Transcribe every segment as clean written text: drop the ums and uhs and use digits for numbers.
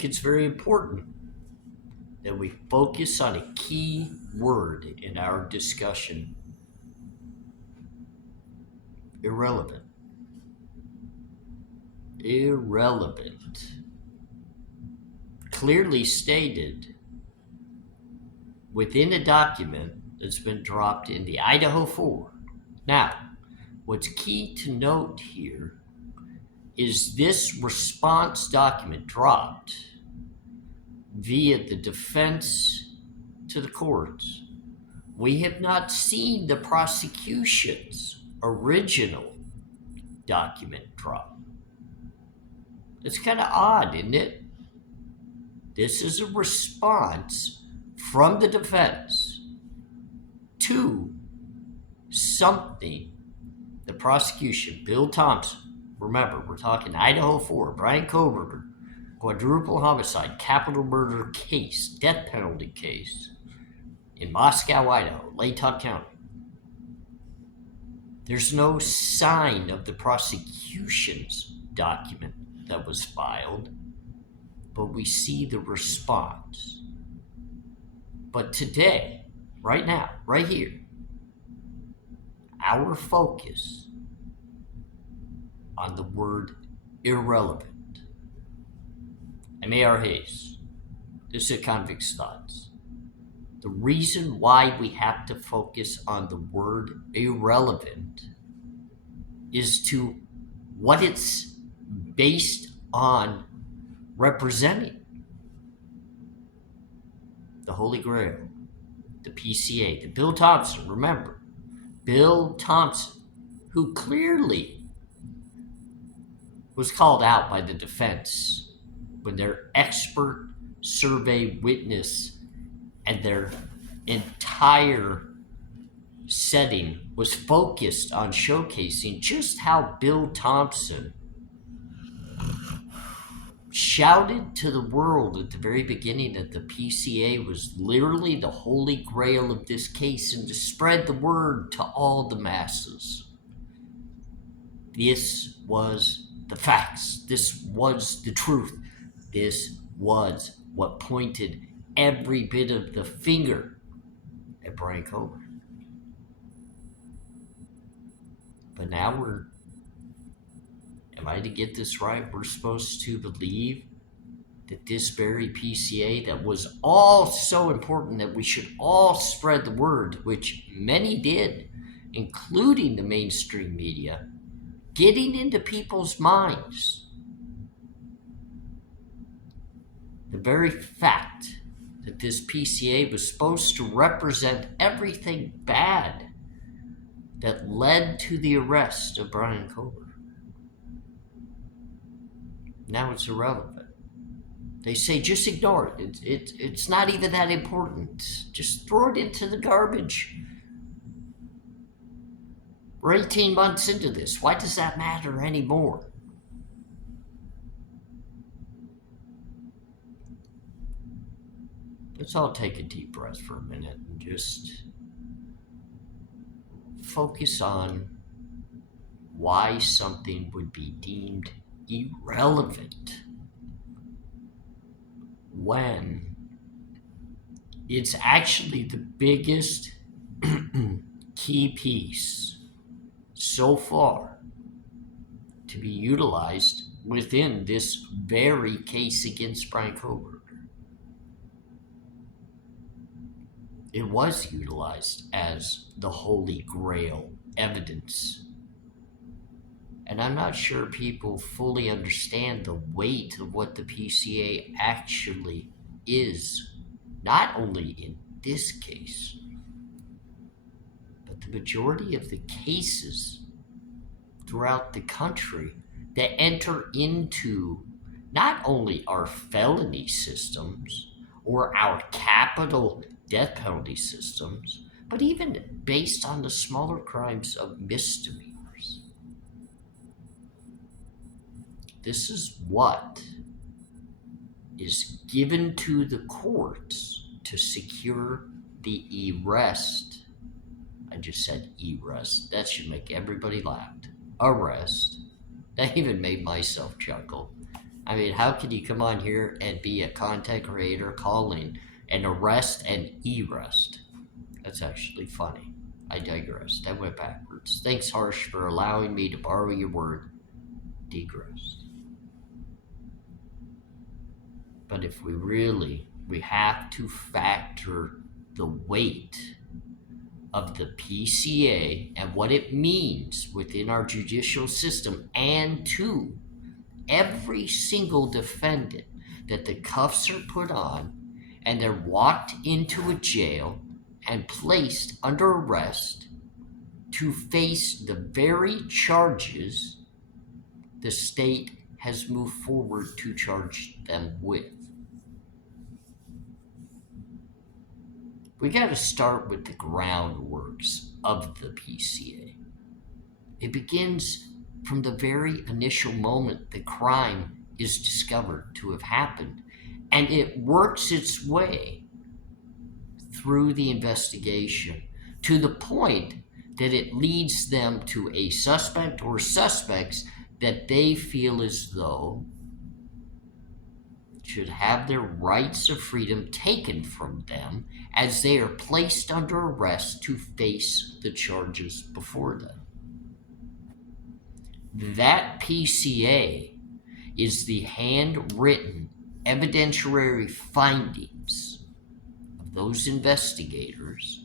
think it's very important that we focus on a key word in our discussion: irrelevant. Irrelevant. Clearly stated within a document that's been dropped in the Idaho 4. Now, what's key to note here is this response document dropped via the defense to the courts. We have not seen the prosecution's original document drop. It's kind of odd, isn't it? This is a response from the defense to something the prosecution, Bill Thompson, remember, we're talking Idaho 4, Brian Koberger, quadruple homicide, capital murder case, death penalty case in Moscow, Idaho, Layton County. There's no sign of the prosecution's document that was filed, but we see the response. But today, right now, right here, our focus on the word irrelevant. I'm ARHayes. This is a Convict's Thoughts. The reason why we have to focus on the word irrelevant is to what it's based on representing. The Holy Grail, the PCA, the Bill Thompson, remember, Bill Thompson, who clearly was called out by the defense when their expert survey witness and their entire setting was focused on showcasing just how Bill Thompson shouted to the world at the very beginning that the PCA was literally the holy grail of this case and to spread the word to all the masses. This was the facts. This was the truth. This was what pointed every bit of the finger at Brian Koberger. But now am I to get this right? We're supposed to believe that this very PCA that was all so important that we should all spread the word, which many did, including the mainstream media, getting into people's minds. The very fact that this PCA was supposed to represent everything bad that led to the arrest of Brian Koberger. Now it's irrelevant. They say just ignore it. It's not even that important. Just throw it into the garbage. We're 18 months into this. Why does that matter anymore? Let's all take a deep breath for a minute and just focus on why something would be deemed irrelevant when it's actually the biggest key piece so far to be utilized within this very case against Brian Koberger. It was utilized as the Holy Grail evidence. And I'm not sure people fully understand the weight of what the PCA actually is, not only in this case, but the majority of the cases throughout the country that enter into not only our felony systems or our capital death penalty systems, but even based on the smaller crimes of misdemeanors. This is what is given to the courts to secure the arrest. I just said arrest. That should make everybody laugh. Arrest. That even made myself chuckle. I mean, how can you come on here and be a content creator calling an arrest and arrest? That's actually funny. I digress. That went backwards. Thanks, Harsh, for allowing me to borrow your word, degress. But if we have to factor the weight of the PCA and what it means within our judicial system, and to every single defendant that the cuffs are put on and they're walked into a jail and placed under arrest to face the very charges the state has moved forward to charge them with. We got to start with the groundworks of the PCA. It begins from the very initial moment the crime is discovered to have happened, and it works its way through the investigation to the point that it leads them to a suspect or suspects that they feel as though should have their rights of freedom taken from them as they are placed under arrest to face the charges before them. That PCA is the handwritten evidentiary findings of those investigators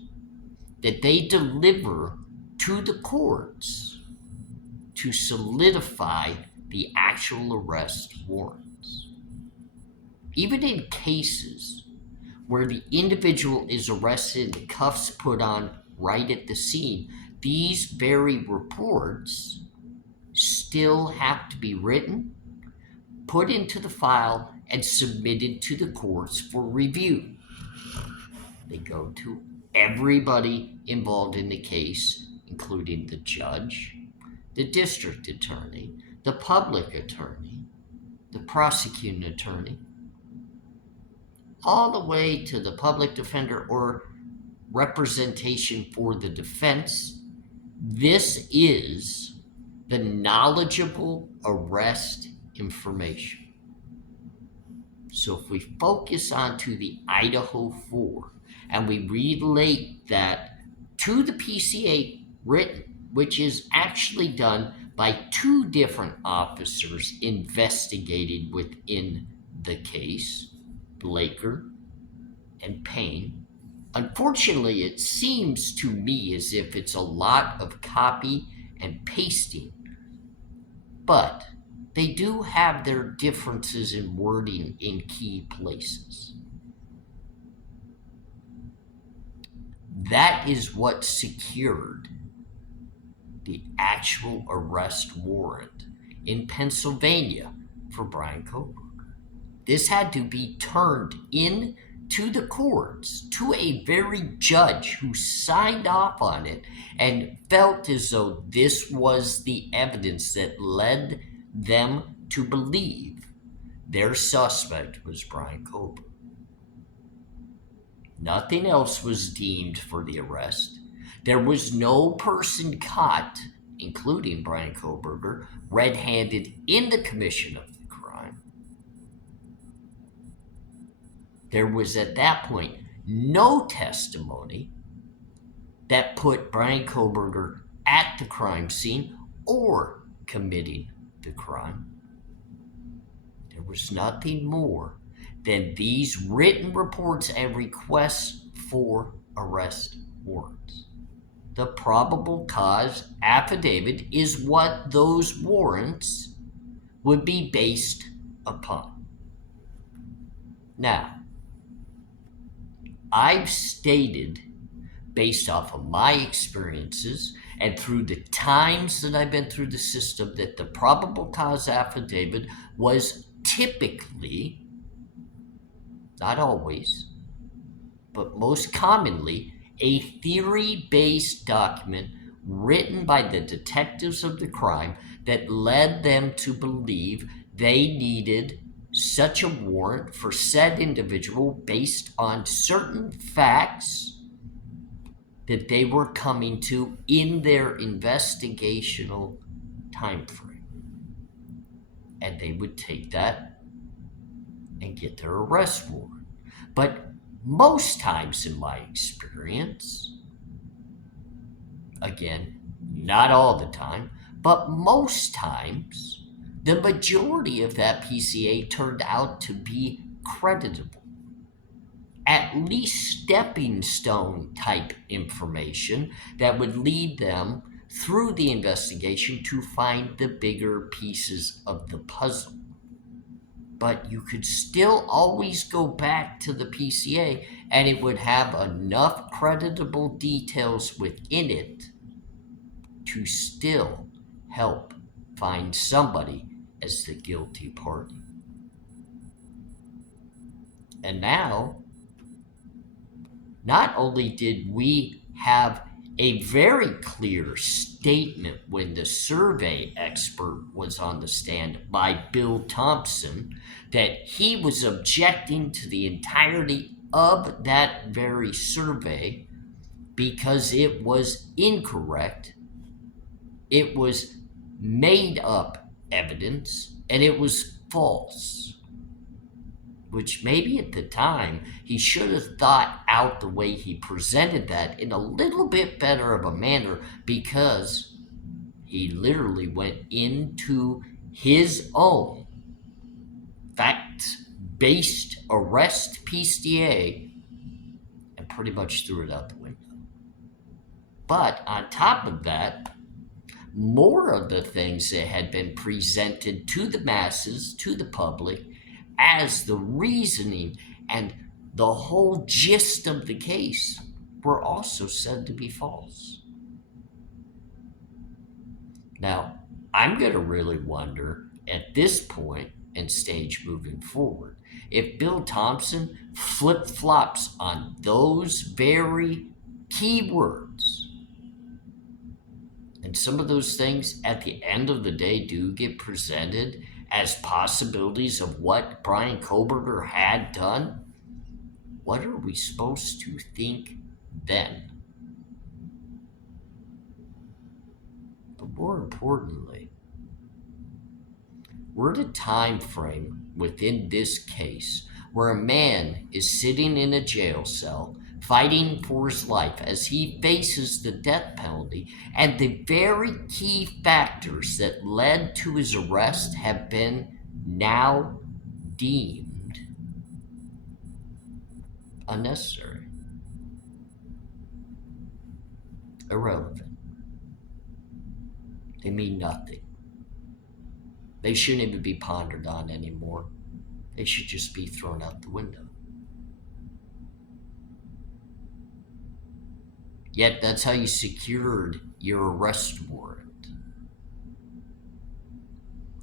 that they deliver to the courts to solidify the actual arrest warrants. Even in cases where the individual is arrested and cuffs put on right at the scene, these very reports still have to be written, put into the file, and submitted to the courts for review. They go to everybody involved in the case, including the judge, the district attorney, the public attorney, the prosecuting attorney, all the way to the public defender or representation for the defense. This is the knowledgeable arrest information. So if we focus onto the Idaho 4 and we relate that to the PCA written, which is actually done by two different officers investigated within the case, Blaker and Payne. Unfortunately, it seems to me as if it's a lot of copy and pasting, but they do have their differences in wording in key places. That is what secured the actual arrest warrant in Pennsylvania for Brian Koberger. This had to be turned in to the courts, to a very judge who signed off on it and felt as though this was the evidence that led them to believe their suspect was Brian Koberger. Nothing else was deemed for the arrest. There was no person caught, including Brian Koberger, red-handed in the commission of the crime. There was at that point no testimony that put Brian Koberger at the crime scene or committing the crime. There was nothing more than these written reports and requests for arrest warrants. The probable cause affidavit is what those warrants would be based upon. Now, I've stated, based off of my experiences and through the times that I've been through the system, that the probable cause affidavit was typically, not always, but most commonly, a theory-based document written by the detectives of the crime that led them to believe they needed such a warrant for said individual based on certain facts that they were coming to in their investigational time frame. And they would take that and get their arrest warrant. But most times, in my experience, again, not all the time, but most times, the majority of that PCA turned out to be creditable. At least stepping stone type information that would lead them through the investigation to find the bigger pieces of the puzzle. But you could still always go back to the PCA and it would have enough creditable details within it to still help find somebody as the guilty party. And now, not only did we have a very clear statement when the survey expert was on the stand by Bill Thompson that he was objecting to the entirety of that very survey because it was incorrect, it was made up evidence, and it was false. Which maybe at the time he should have thought out the way he presented that in a little bit better of a manner, because he literally went into his own fact-based arrest PCA and pretty much threw it out the window. But on top of that, more of the things that had been presented to the masses, to the public, as the reasoning and the whole gist of the case were also said to be false. Now, I'm going to really wonder at this point and stage moving forward if Bill Thompson flip-flops on those very key words, and some of those things at the end of the day do get presented as possibilities of what Bryan Kohberger had done. What are we supposed to think then? But more importantly, we're at a time frame within this case where a man is sitting in a jail cell fighting for his life as he faces the death penalty, and the very key factors that led to his arrest have been now deemed unnecessary, irrelevant. They mean nothing. They shouldn't even be pondered on anymore. They should just be thrown out the window. Yet that's how you secured your arrest warrant.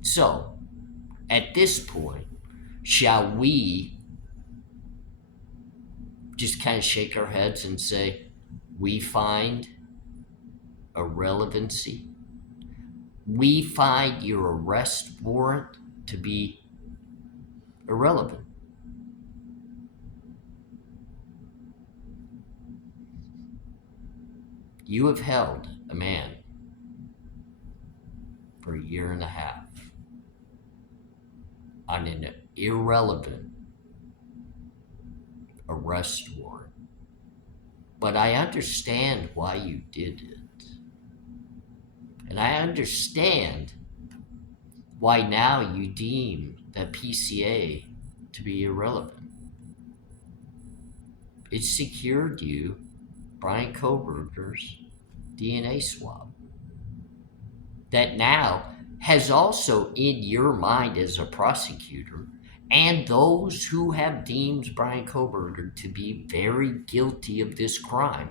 So, at this point, shall we just kind of shake our heads and say, we find irrelevancy? We find your arrest warrant to be irrelevant. You have held a man for 1.5 years on an irrelevant arrest warrant. But I understand why you did it. And I understand why now you deem that PCA to be irrelevant. It secured you Bryan Kohberger's DNA swab that now has also in your mind as a prosecutor and those who have deemed Bryan Kohberger to be very guilty of this crime.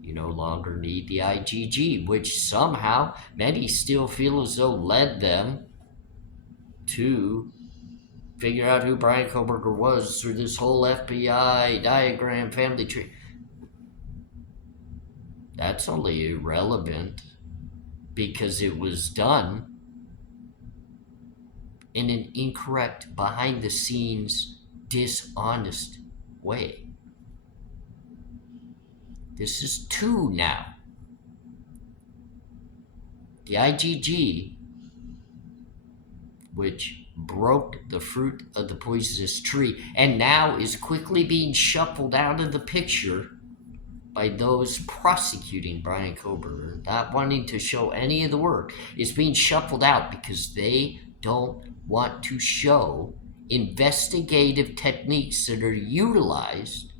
You no longer need the IGG, which somehow many still feel as though led them to figure out who Bryan Kohberger was through this whole FBI diagram family tree. That's only irrelevant because it was done in an incorrect, behind-the-scenes, dishonest way. This is 2 now. The IGG, which broke the fruit of the poisonous tree and now is quickly being shuffled out of the picture by those prosecuting Brian Kober, not wanting to show any of the work, is being shuffled out because they don't want to show investigative techniques that are utilized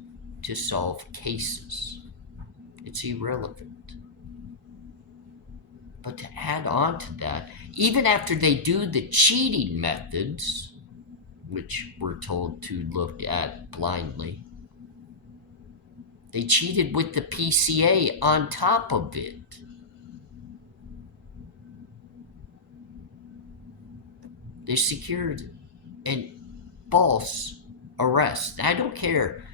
to solve cases. It's irrelevant. But to add on to that, even after they do the cheating methods, which we're told to look at blindly, they cheated with the PCA on top of it. They secured a false arrest. I don't care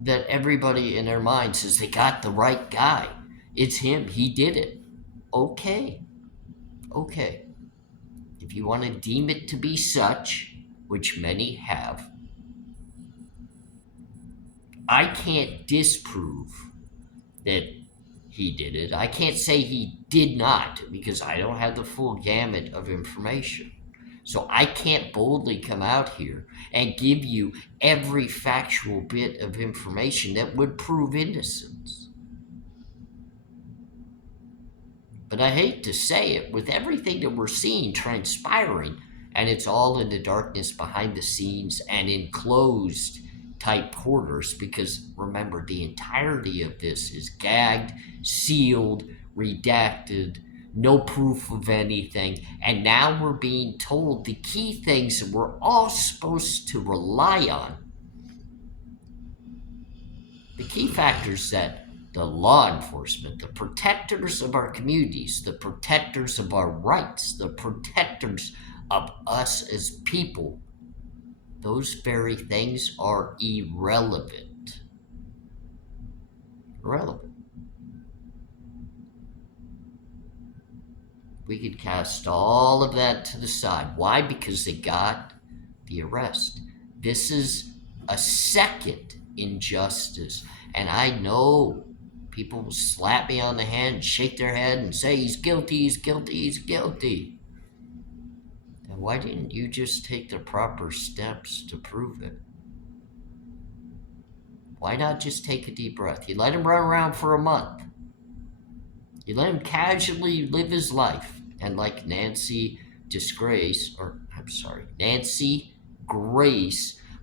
that everybody in their mind says they got the right guy. It's him. He did it. Okay. If you want to deem it to be such, which many have, I can't disprove that he did it. I can't say he did not because I don't have the full gamut of information. So I can't boldly come out here and give you every factual bit of information that would prove innocence. But I hate to say it, with everything that we're seeing transpiring, and it's all in the darkness behind the scenes and in closed type quarters, because remember, the entirety of this is gagged, sealed, redacted, no proof of anything, and now we're being told the key things that we're all supposed to rely on. The key factors that the law enforcement, the protectors of our communities, the protectors of our rights, the protectors of us as people, those very things are irrelevant. Irrelevant. We could cast all of that to the side. Why? Because they got the arrest. This is a second injustice. And I know people will slap me on the hand, shake their head, and say, he's guilty, he's guilty, he's guilty. And why didn't you just take the proper steps to prove it? Why not just take a deep breath? You let him run around for a month. You let him casually live his life. And like Nancy Grace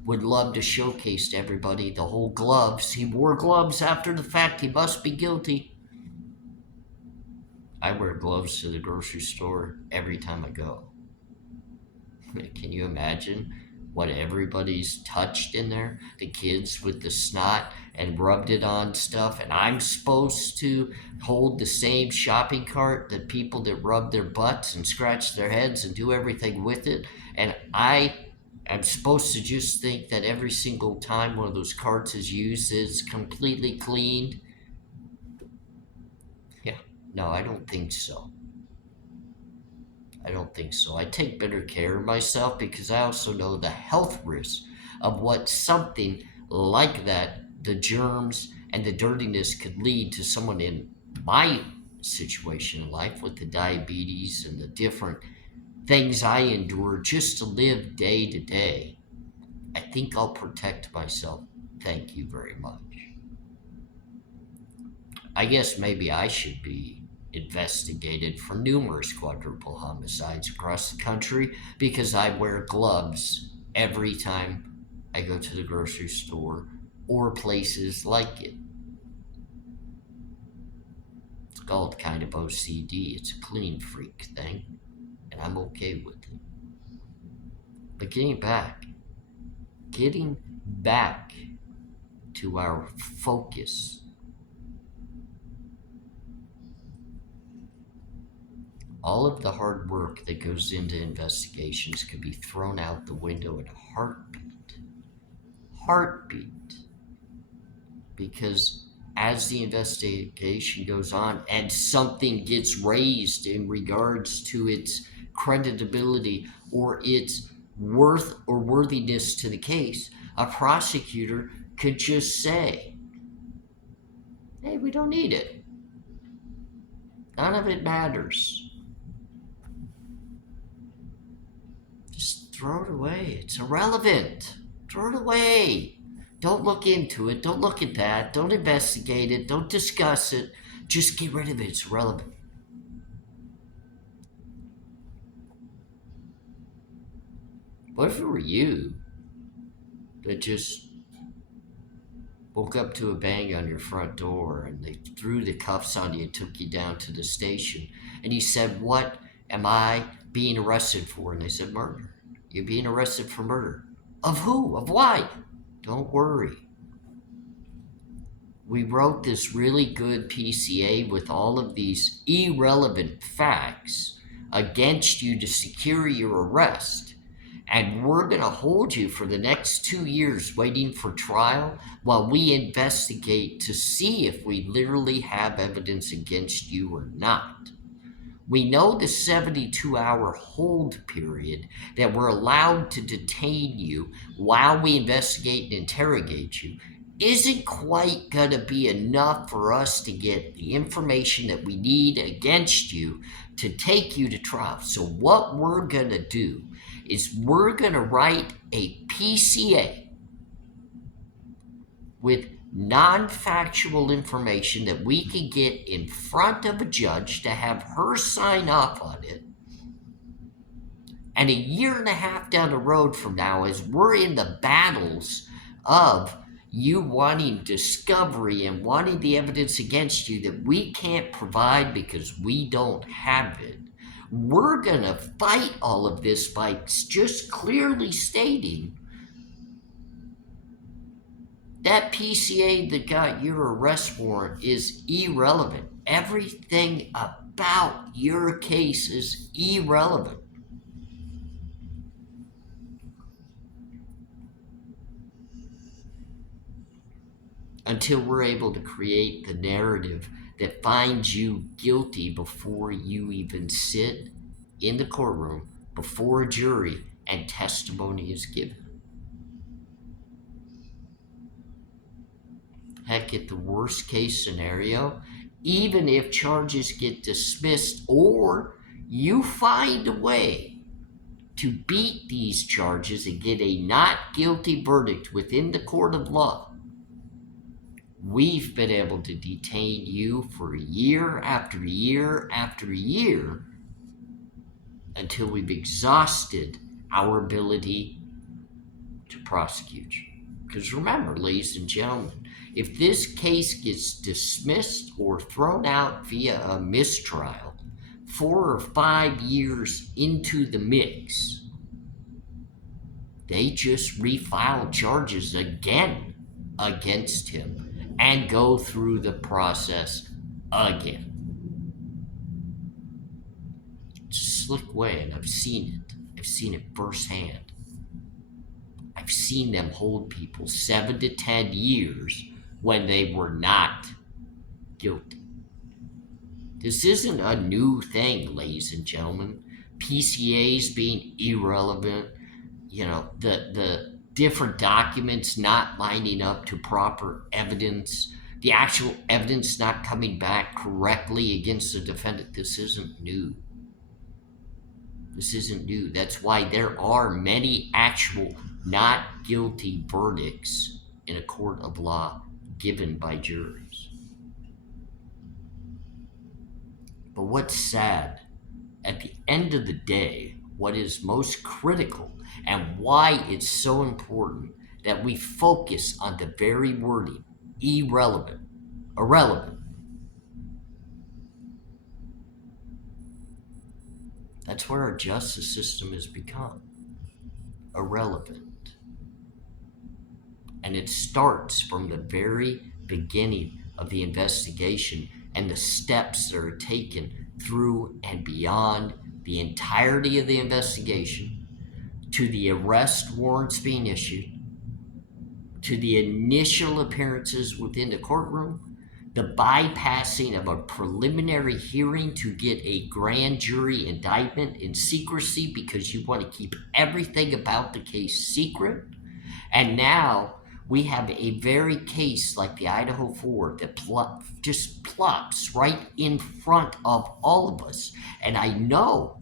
would love to showcase to everybody the whole gloves. He wore gloves after the fact. He must be guilty. I wear gloves to the grocery store every time I go. Can you imagine what everybody's touched in there? The kids with the snot and rubbed it on stuff, and I'm supposed to hold the same shopping cart that people that rub their butts and scratch their heads and do everything with it, and I'm supposed to just think that every single time one of those carts is used, it's completely cleaned. Yeah, no, I don't think so. I take better care of myself because I also know the health risks of what something like that, the germs and the dirtiness, could lead to someone in my situation in life with the diabetes and the different things I endure just to live day to day. I think I'll protect myself. Thank you very much. I guess maybe I should be investigated for numerous quadruple homicides across the country because I wear gloves every time I go to the grocery store or places like it. It's called kind of OCD. It's a clean freak thing, and I'm okay with it. But getting back to our focus. All of the hard work that goes into investigations can be thrown out the window in a heartbeat. Because as the investigation goes on and something gets raised in regards to its creditability or its worth or worthiness to the case, a prosecutor could just say, hey, we don't need it. None of it matters. Just throw it away. It's irrelevant. Throw it away. Don't look into it. Don't look at that. Don't investigate it. Don't discuss it. Just get rid of it. It's irrelevant. What if it were you that just woke up to a bang on your front door and they threw the cuffs on you and took you down to the station and you said, "What am I being arrested for?" And they said, "Murder." You're being arrested for murder. Of who? Of why? Don't worry. We wrote this really good PCA with all of these irrelevant facts against you to secure your arrest. And we're going to hold you for the next 2 years waiting for trial while we investigate to see if we literally have evidence against you or not. We know the 72-hour hold period that we're allowed to detain you while we investigate and interrogate you isn't quite going to be enough for us to get the information that we need against you to take you to trial. So what we're going to do is we're going to write a PCA with non-factual information that we can get in front of a judge to have her sign off on it. And 1.5 years down the road from now, as we're in the battles of you wanting discovery and wanting the evidence against you that we can't provide because we don't have it, we're going to fight all of this by just clearly stating that PCA that got your arrest warrant is irrelevant. Everything about your case is irrelevant. Until we're able to create the narrative that finds you guilty before you even sit in the courtroom, before a jury, and testimony is given. Heck, at the worst case scenario, even if charges get dismissed or you find a way to beat these charges and get a not guilty verdict within the court of law, we've been able to detain you for year after year after year until we've exhausted our ability to prosecute you. Because remember, ladies and gentlemen, if this case gets dismissed or thrown out via a mistrial 4 or 5 years into the mix, they just refile charges again against him and go through the process again. It's a slick way, and I've seen it. I've seen it firsthand. I've seen them hold people 7 to 10 years when they were not guilty. This isn't a new thing, ladies and gentlemen. PCAs being irrelevant, the different documents not lining up to proper evidence, the actual evidence not coming back correctly against the defendant. This isn't new. This isn't new. That's why there are many actual not guilty verdicts in a court of law given by juries. But what's sad, at the end of the day, what is most critical and why it's so important that we focus on the very wording, irrelevant. That's where our justice system has become irrelevant. And it starts from the very beginning of the investigation and the steps that are taken through and beyond the entirety of the investigation, to the arrest warrants being issued, to the initial appearances within the courtroom, the bypassing of a preliminary hearing to get a grand jury indictment in secrecy because you want to keep everything about the case secret. And now we have a very case like the Idaho 4 that just plops right in front of all of us. And I know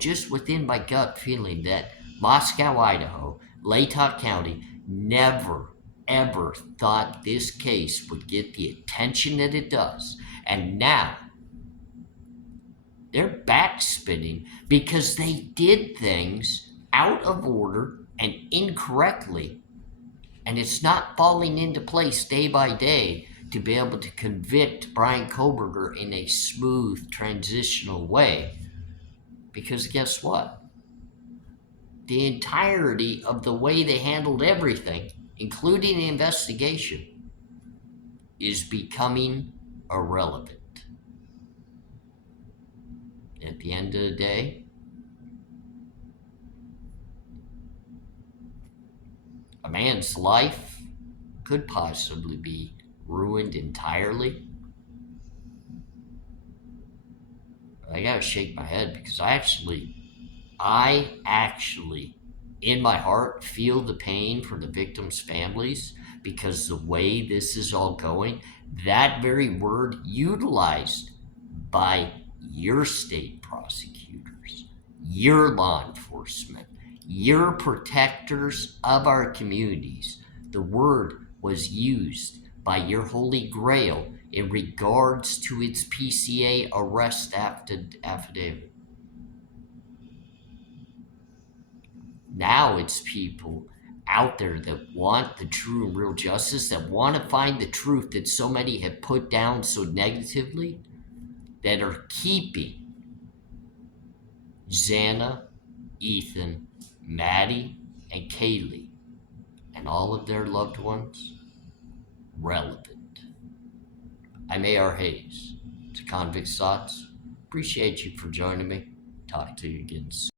just within my gut feeling that Moscow, Idaho, Latah County never, ever thought this case would get the attention that it does. And now they're backspinning because they did things out of order and incorrectly. And it's not falling into place day by day to be able to convict Brian Koberger in a smooth, transitional way. Because guess what? The entirety of the way they handled everything, including the investigation, is becoming irrelevant. At the end of the day, a man's life could possibly be ruined entirely. I gotta shake my head because I actually, in my heart, feel the pain for the victims' families because the way this is all going, that very word utilized by your state prosecutors, your law enforcement, your protectors of our communities, the word was used by your Holy Grail in regards to its PCA arrest affidavit. Now it's people out there that want the true and real justice, that want to find the truth that so many have put down so negatively, that are keeping Xana, Ethan, Maddie, and Kaylee, and all of their loved ones relevant. I'm ARHayes. To Convict's Thoughts. Appreciate you for joining me. Talk to you again soon.